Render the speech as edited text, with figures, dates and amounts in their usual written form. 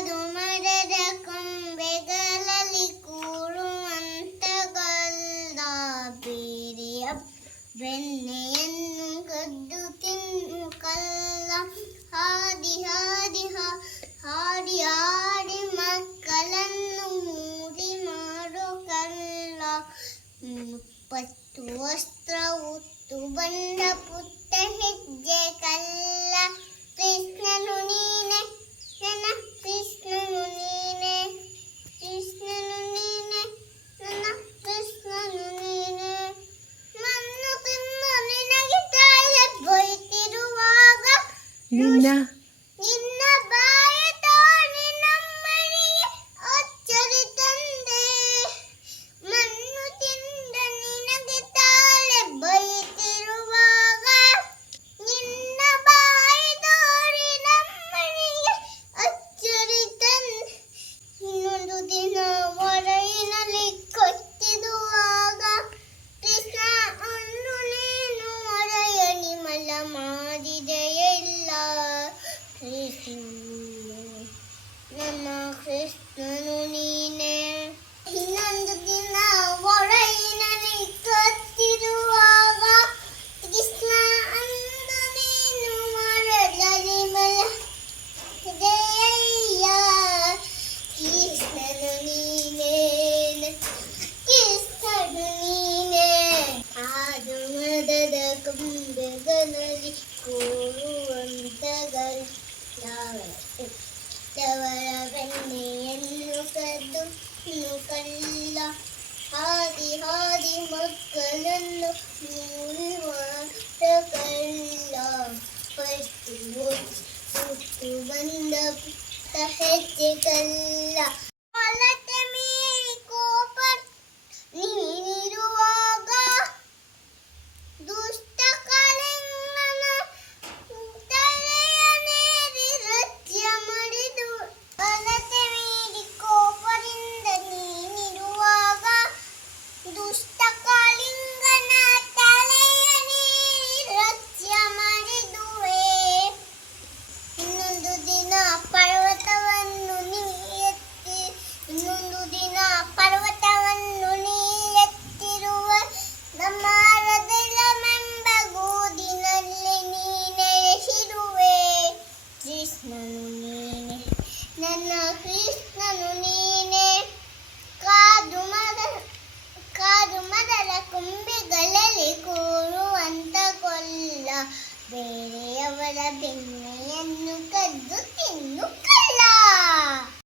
ಕಾದು ಮರದ ಕೊಂಬೆಗಳಲ್ಲಿ ಕೂರುವಂತ ಗಲ್ಲ ಬೇರೆಯ ಬೆಣ್ಣೆಯನ್ನು ಕದ್ದು ತಿನ್ನು ಕಲ್ಲ ಹಾಡಿ ಹಾಡಿ ಹಾಡಿ ಹಾಡಿ ಮಕ್ಕಳನ್ನು ಮೂಡಿ ಮಾಡೋ ಕಲ್ಲ ಮುಪ್ಪತ್ತು ವಸ್ತ್ರ ಉತ್ತು ಬಂದ ಪುಟ್ಟ ಹೆಜ್ಜೆ ಕಲ್ಲ ಕೃಷ್ಣನು ನೀನೆ ನನ್ನ ಕೃಷ್ಣನು ನೀನೆ ಕೃಷ್ಣನು ನೀನೆ ನನ್ನ ಕೃಷ್ಣನು ನೀನೆ ಮಣ್ಣು ತಿನ್ನು ನಿನಗೆ ತಾಳೆ ಬೈತಿರುವಾಗ ನಿನ್ನ ಬಾಯ ತೋರಿ ನಮ್ಮನಿಗೆ ಅಚ್ಚರಿ ತಂದೆ ಮಣ್ಣು ತಿಂದ ನಿನಗೆ ತಾಳೆ ಬೈತಿರುವಾಗ ನಿನ್ನ ಬಾಯ ತೋರಿ ನಮ್ಮನಿಗೆ ಅಚ್ಚರಿ ತಂದೆ ಇನ್ನೊಂದು ದಿನ ಹೊರಗಿನಲ್ಲಿ ಕೊಚ್ಚಿದುವಾಗ ಕೃಷ್ಣ ಅನ್ನು ನೀನು ಹೊರೆಯ ನಿಮಲ ಮಾಡಿದೆಯಲ್ಲ ಕೃಷ್ಣ ನನ್ನ ಕೃಷ್ಣನು ನೀನೆ ಇನ್ನೊಂದು ದಿನ ಹೊರಗಿನಲ್ಲಿ ಕೊಚ್ಚಿರುವಾಗ ಕೃಷ್ಣ ಅಂದು ನೀನು ಹೊರೆಯ ನಿಮಲ ಜಯ ಕೃಷ್ಣನು ನೀನೆ ಕೃಷ್ಣನು ನೀನೆ ಆದು ಮದದ ಕೊಂಬೆಗಳಲ್ಲಿ ಕೂರುವಂತ ಗಲ್ಲವರ ಬೆಣ್ಣೆಯನ್ನು ಕದ್ದು ಕಲ್ಲ ಹಾದಿ ಹಾದಿ ಮಕ್ಕಳನ್ನು ಮೂಡುವ ಕಲ್ಲ ಪಟ್ಟು ಬಂದ ಪುಟ್ಟ ಹೆಜ್ಜೆ ಕಲ್ಲ ಹೊಲತೆ ಮೀರಿ ಕೋಪ ನೀನಿರುವಾಗ ದುಷ್ಟ ಕಾಳಿಂಗನ ತಲೆಯ ನೇರಿ ರಜ್ಯ ಮಾಡಿದು ಹೊಲತೆ ಮೀರಿ ಕೋಪದಿಂದ ನೀನಿರುವಾಗ ದುಷ್ಟ ಕಾಳಿಂಗನ ತಲೆಯ ನೇರಿ ರಜ್ಯ ಮಾಡಿದುವೆ ಇನ್ನೊಂದು ದಿನ ಪರ್ವತವನ್ನು ನೀ ಎತ್ತಿ ಇನ್ನೊಂದು ದಿನ ಪರ್ವತವನ್ನು ನೀ ಎತ್ತಿರುವ ನಮ್ಮ ಹೃದಯಮೆಂಬ ಗೋದಿನಲ್ಲಿ ನೀನೆ ಎಸಿರುವೆ ಕೃಷ್ಣನು ನೀನೆ ನನ್ನ ಕೃಷ್ಣನು ನೀನೆ ಕಾದು ಮರದ ಕೊಂಬೆಗಳಲ್ಲಿ ಕೂರುವಂತ ಕೊಲ್ಲ ಬೇರೆಯವರ ಬೆಣ್ಣೆಯನ್ನು ಕದ್ದು ತಿನ್ನು